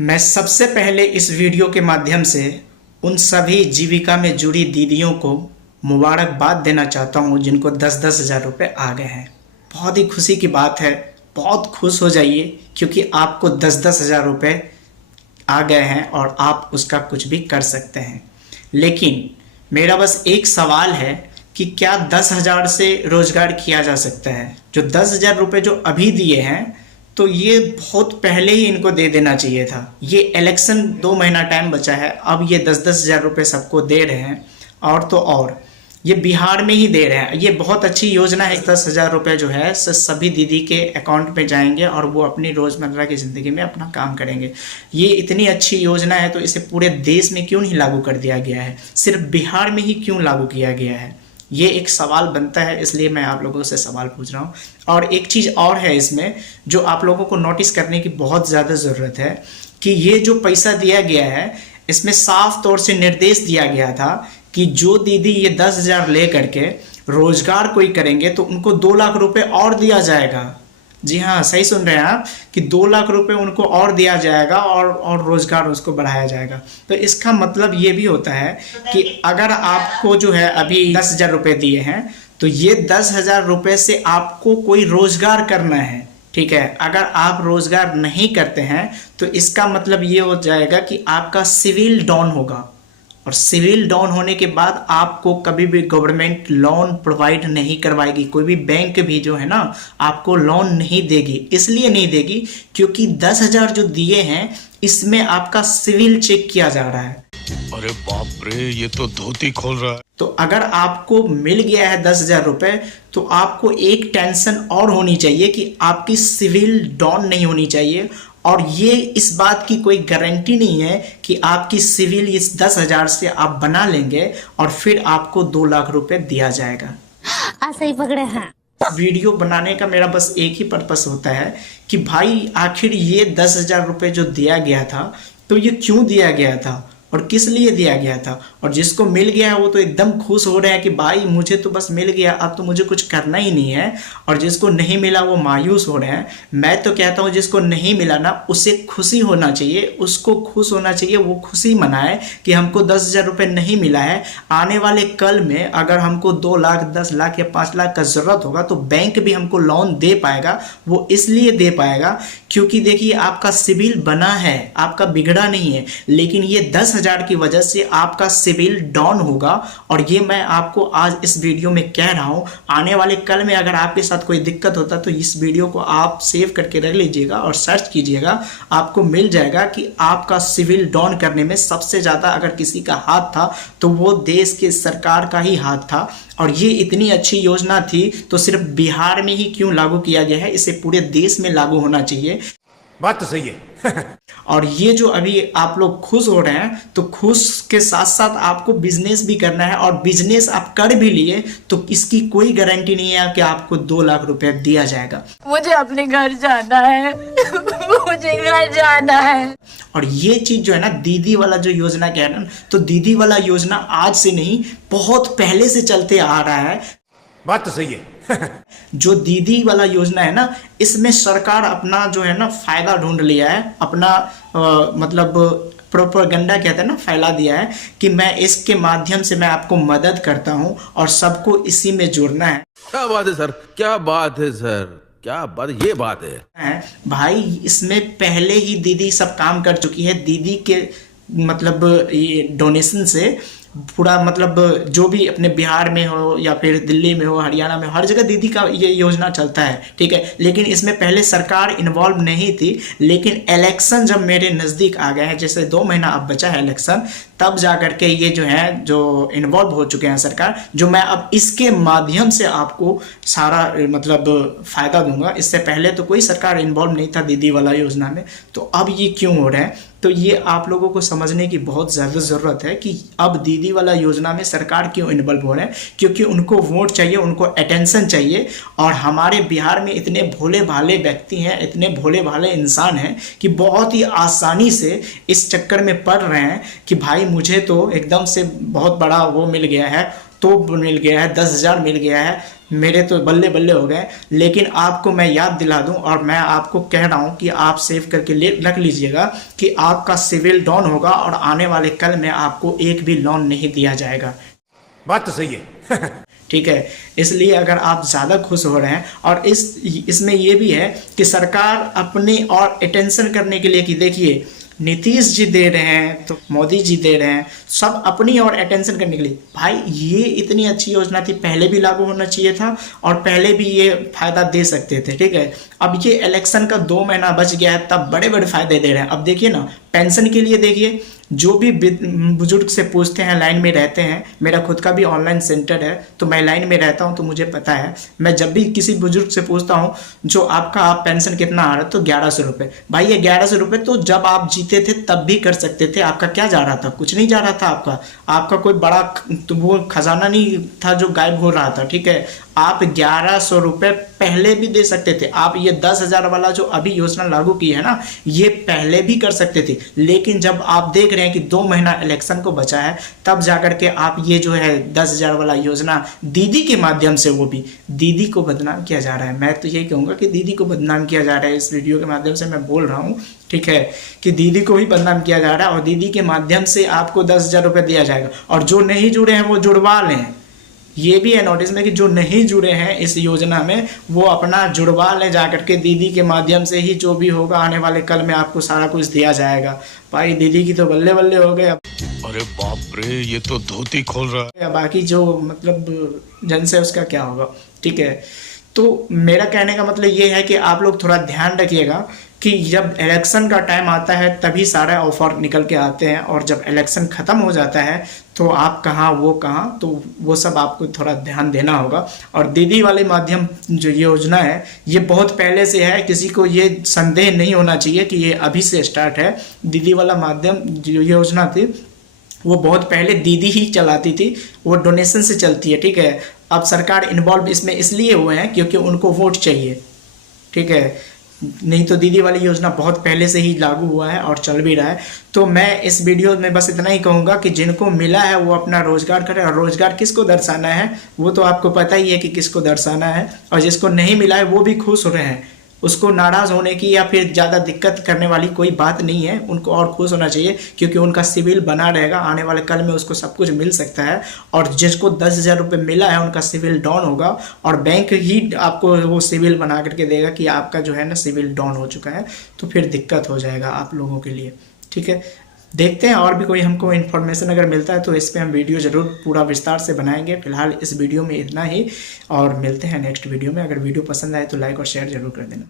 मैं सबसे पहले इस वीडियो के माध्यम से उन सभी जीविका में जुड़ी दीदियों को मुबारकबाद देना चाहता हूं जिनको 10-10 हज़ार रुपये आ गए हैं। बहुत ही खुशी की बात है, बहुत खुश हो जाइए क्योंकि आपको 10-10 हज़ार रुपये आ गए हैं और आप उसका कुछ भी कर सकते हैं। लेकिन मेरा बस एक सवाल है कि क्या 10,000 से रोजगार किया जा सकता है? जो 10,000 रुपये जो अभी दिए हैं तो ये बहुत पहले ही इनको दे देना चाहिए था। ये इलेक्शन 2 महीना टाइम बचा है, अब ये 10-10 हज़ार रुपये सबको दे रहे हैं। और तो और ये बिहार में ही दे रहे हैं। ये बहुत अच्छी योजना है। 10,000 रुपये जो है सभी दीदी के अकाउंट में जाएंगे और वो अपनी रोज़मर्रा की ज़िंदगी में अपना काम करेंगे। ये इतनी अच्छी योजना है तो इसे पूरे देश में क्यों नहीं लागू कर दिया गया है? सिर्फ बिहार में ही क्यों लागू किया गया है? ये एक सवाल बनता है, इसलिए मैं आप लोगों से सवाल पूछ रहा हूँ। और एक चीज़ और है इसमें जो आप लोगों को नोटिस करने की बहुत ज़्यादा ज़रूरत है कि ये जो पैसा दिया गया है इसमें साफ तौर से निर्देश दिया गया था कि जो दीदी ये 10,000 ले करके रोजगार कोई करेंगे तो उनको 2 लाख रुपए और दिया जाएगा। जी हाँ, सही सुन रहे हैं आप कि 2 लाख रुपए उनको और दिया जाएगा और रोजगार उसको बढ़ाया जाएगा। तो इसका मतलब ये भी होता है कि अगर आपको जो है अभी 10,000 रुपये दिए हैं तो ये 10,000 रुपये से आपको कोई रोजगार करना है, ठीक है। अगर आप रोजगार नहीं करते हैं तो इसका मतलब ये हो जाएगा कि आपका सिविल डाउन होगा और सिविल डाउन होने के बाद आपको कभी भी गवर्नमेंट लोन प्रोवाइड नहीं करवाएगी। कोई भी बैंक भी जो है ना आपको लोन नहीं देगी। इसलिए नहीं देगी क्योंकि 10,000 जो दिए हैं इसमें आपका सिविल चेक किया जा रहा है। अरे बाप रे, ये तो धोती खोल रहा है। तो अगर आपको मिल गया है 10,000 रुपये तो आपको एक टेंशन और होनी चाहिए कि आपकी सिविल डाउन नहीं होनी चाहिए। और ये इस बात की कोई गारंटी नहीं है कि आपकी सिविल इस 10,000 से आप बना लेंगे और फिर आपको 2 लाख रुपए दिया जाएगा। सही पकड़े हैं। वीडियो बनाने का मेरा बस एक ही पर्पस होता है कि भाई आखिर ये 10,000 रुपये जो दिया गया था तो ये क्यों दिया गया था और किस लिए दिया गया था। और जिसको मिल गया है वो तो एकदम खुश हो रहे हैं कि भाई मुझे तो बस मिल गया, अब तो मुझे कुछ करना ही नहीं है। और जिसको नहीं मिला वो मायूस हो रहे हैं। मैं तो कहता हूँ जिसको नहीं मिला ना उसे खुशी होना चाहिए, उसको खुश होना चाहिए, वो खुशी मनाए कि हमको 10,000 रुपये नहीं मिला है। आने वाले कल में अगर हमको 2 लाख 10 लाख या 5 लाख का ज़रूरत होगा तो बैंक भी हमको लोन दे पाएगा। वो इसलिए दे पाएगा क्योंकि देखिए आपका सिविल बना है, आपका बिगड़ा नहीं है। लेकिन ये 10,000 की वजह से आपका सिविल डाउन होगा। और ये मैं आपको आज इस वीडियो में कह रहा हूँ। आने वाले कल में अगर आपके साथ कोई दिक्कत होता तो इस वीडियो को आप सेव करके रख लीजिएगा और सर्च कीजिएगा, आपको मिल जाएगा कि आपका सिविल डाउन करने में सबसे ज़्यादा अगर किसी का हाथ था तो वो देश के सरकार का ही हाथ था। और ये इतनी अच्छी योजना थी तो सिर्फ बिहार में ही क्यों लागू किया गया है, इसे पूरे देश में लागू होना चाहिए। बात तो सही है। और ये जो अभी आप लोग खुश हो रहे हैं तो खुश के साथ साथ आपको बिजनेस भी करना है। और बिजनेस आप कर भी लिए तो इसकी कोई गारंटी नहीं है कि आपको 2 लाख रुपए दिया जाएगा। मुझे अपने घर जाना है। मुझे घर जाना है। और ये चीज जो है ना दीदी वाला जो योजना कह रहे हैं तो दीदी वाला योजना आज से नहीं बहुत पहले से चलते आ रहा है। बात तो सही है। जो दीदी वाला योजना है ना इसमें सरकार अपना जो है ना फायदा ढूंढ लिया है, अपना मतलब प्रोपेगेंडा कहते हैं ना फैला दिया है कि मैं इसके माध्यम से मैं आपको मदद करता हूं और सबको इसी में जुड़ना है। क्या बात है सर, क्या बात है सर, क्या बात, ये बात है भाई। इसमें पहले ही दीदी सब काम कर चुकी है। दीदी के मतलब ये डोनेशन से पूरा मतलब जो भी अपने बिहार में हो या फिर दिल्ली में हो, हरियाणा में हो, हर जगह दीदी का ये योजना चलता है, ठीक है। लेकिन इसमें पहले सरकार इन्वॉल्व नहीं थी। लेकिन इलेक्शन जब मेरे नज़दीक आ गए हैं, जैसे 2 महीना अब बचा है इलेक्शन, तब जा करके ये जो है जो इन्वॉल्व हो चुके हैं सरकार, जो मैं अब इसके माध्यम से आपको सारा मतलब फ़ायदा दूंगा। इससे पहले तो कोई सरकार इन्वॉल्व नहीं था दीदी वाला योजना में, तो अब ये क्यों हो रहा है। तो ये आप लोगों को समझने की बहुत ज़्यादा ज़रूरत है कि अब दीदी वाला योजना में सरकार क्यों इन्वॉल्व हो रहे हैं। क्योंकि उनको वोट चाहिए, उनको अटेंशन चाहिए। और हमारे बिहार में इतने भोले भाले व्यक्ति हैं, इतने भोले भाले इंसान हैं कि बहुत ही आसानी से इस चक्कर में पड़ रहे हैं कि भाई मुझे तो एकदम से बहुत बड़ा वो मिल गया है, तो मिल गया है, 10,000 मिल गया है, मेरे तो बल्ले बल्ले हो गए। लेकिन आपको मैं याद दिला दूं और मैं आपको कह रहा हूं कि आप सेव करके रख लीजिएगा कि आपका सिविल डाउन होगा और आने वाले कल में आपको एक भी लोन नहीं दिया जाएगा। बात तो सही है। ठीक है, इसलिए अगर आप ज़्यादा खुश हो रहे हैं और इसमें ये भी है कि सरकार अपनी और अटेंशन करने के लिए कि देखिए नीतीश जी दे रहे हैं तो मोदी जी दे रहे हैं, सब अपनी और अटेंशन करने के लिए। भाई ये इतनी अच्छी योजना थी, पहले भी लागू होना चाहिए था और पहले भी ये फायदा दे सकते थे। ठीक है, अब ये इलेक्शन का 2 महीना बच गया है तब बड़े बड़े फायदे दे रहे हैं। अब देखिए ना, पेंशन के लिए देखिए, जो भी बुजुर्ग से पूछते हैं, लाइन में रहते हैं, मेरा खुद का भी ऑनलाइन सेंटर है तो मैं लाइन में रहता हूं तो मुझे पता है। मैं जब भी किसी बुजुर्ग से पूछता हूं जो आपका पेंशन कितना आ रहा है तो 1100 रुपये। भाई ये 1100 रुपये तो जब आप जीते थे तब भी कर सकते थे। आपका क्या जा रहा था? कुछ नहीं जा रहा था आपका कोई बड़ा तो वो खजाना नहीं था जो गायब हो रहा था। ठीक है, आप 1100 रुपये पहले भी दे सकते थे। आप ये 10,000 वाला जो अभी योजना लागू की है ना, ये पहले भी कर सकते थे। लेकिन जब आप देख रहे हैं कि 2 महीना इलेक्शन को बचा है तब जाकर के आप ये जो है 10,000 वाला योजना दीदी के माध्यम से, वो भी दीदी को बदनाम किया जा रहा है। मैं तो यही कहूँगा कि दीदी को बदनाम किया जा रहा है। इस वीडियो के माध्यम से मैं बोल रहा हूँ, ठीक है, कि दीदी को ही बदनाम किया जा रहा है और दीदी के माध्यम से आपको 10,000 रुपये दिया जाएगा। और जो नहीं जुड़े हैं वो जुड़वा लें। ये भी है नोटिस में कि जो नहीं जुड़े हैं इस योजना में वो अपना जुड़वा ले जाकर के, दीदी के माध्यम से ही जो भी होगा आने वाले कल में आपको सारा कुछ दिया जाएगा। भाई दीदी की तो बल्ले बल्ले हो गए। अरे बाप रे, ये तो धोती खोल रहा है। बाकी जो मतलब जन से उसका क्या होगा। ठीक है, तो मेरा कहने का मतलब ये है कि आप लोग थोड़ा ध्यान रखिएगा कि जब इलेक्शन का टाइम आता है तभी सारे ऑफर निकल के आते हैं और जब इलेक्शन ख़त्म हो जाता है तो आप कहाँ वो कहाँ, तो वो सब आपको थोड़ा ध्यान देना होगा। और दीदी वाले माध्यम जो योजना है ये बहुत पहले से है, किसी को ये संदेह नहीं होना चाहिए कि ये अभी से स्टार्ट है। दीदी वाला माध्यम जो योजना थी वो बहुत पहले दीदी ही चलाती थी, वो डोनेशन से चलती है। ठीक है, अब सरकार इन्वॉल्व इसमें इसलिए हुए हैं क्योंकि उनको वोट चाहिए। ठीक है, नहीं तो दीदी वाली योजना बहुत पहले से ही लागू हुआ है और चल भी रहा है। तो मैं इस वीडियो में बस इतना ही कहूँगा कि जिनको मिला है वो अपना रोजगार करें। और रोजगार किसको दर्शाना है वो तो आपको पता ही है कि किसको दर्शाना है। और जिसको नहीं मिला है वो भी खुश हो रहे हैं, उसको नाराज़ होने की या फिर ज़्यादा दिक्कत करने वाली कोई बात नहीं है। उनको और खुश होना चाहिए क्योंकि उनका सिविल बना रहेगा, आने वाले कल में उसको सब कुछ मिल सकता है। और जिसको 10,000 रुपये मिला है उनका सिविल डाउन होगा और बैंक ही आपको वो सिविल बना करके देगा कि आपका जो है ना सिविल डाउन हो चुका है, तो फिर दिक्कत हो जाएगा आप लोगों के लिए। ठीक है, देखते हैं और भी कोई हमको इन्फॉर्मेशन अगर मिलता है तो इस पर हम वीडियो ज़रूर पूरा विस्तार से बनाएंगे। फिलहाल इस वीडियो में इतना ही और मिलते हैं नेक्स्ट वीडियो में। अगर वीडियो पसंद आए तो लाइक और शेयर ज़रूर कर देना।